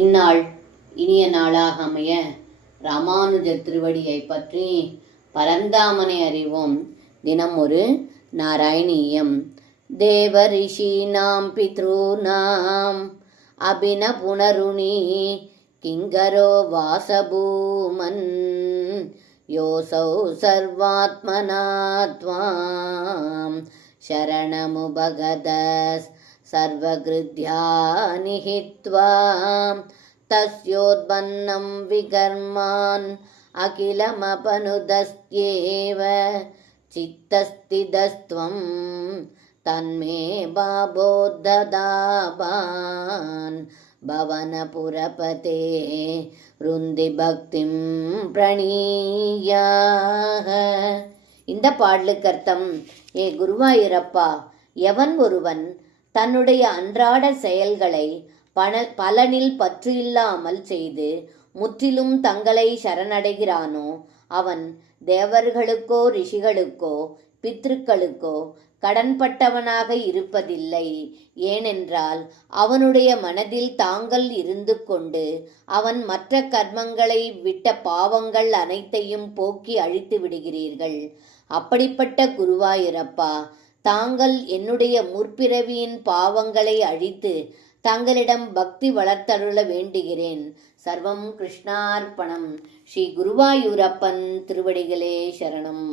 இந்நாள் இனிய நாளாக அமைய ராமானுஜர் திருவடியை பற்றி பரந்தாமனை அறிவோம். தினம் ஒரு நாராயணீயம். தேவ ரிஷீனாம் பித்ருநாம் அபின புனருணி கிங்கரோ வாசபூமன் யோசௌ சர்வாத்மனாத்வாம் சரணமுபகதஸ் சர்வகிருத்யா நிஹித்வா தஸ்யோத்பன்னம் விகர்மான் அகிலமபனுதஸ்யேவ சித்தஸ்திதஸ்த்வம் தன்மே பாபோத்ததாபான் பவனபுரபதே ருந்தி பக்திம் பிரணீயாக. இந்த பாடலுக்கு அர்த்தம்: ஏ குருவாயூரப்பா, எவன் ஒருவன் தன்னுடைய அன்றாட செயல்களை பலனில் பற்று இல்லாமல் செய்து முற்றிலும் தங்களை சரணடைகிறானோ அவன் தேவர்களுக்கோ ரிஷிகளுக்கோ பித்ருக்களுக்கோ கடன்பட்டவனாக இருப்பதில்லை. ஏனென்றால் அவனுடைய மனதில் தாங்கள் இருந்து கொண்டு அவன் மற்ற கர்மங்களை விட்ட பாவங்கள் அனைத்தையும் போக்கி அழித்து விடுகிறீர்கள். அப்படிப்பட்ட குருவாயூரப்பா, தாங்கள் என்னுடைய முற்பிறவியின் பாவங்களை அழித்து தங்களிடம் பக்தி வளர்த்தருள வேண்டுகிறேன். சர்வம் கிருஷ்ணார்ப்பணம். ஸ்ரீ குருவாயூரப்பன் திருவடிகளே சரணம்.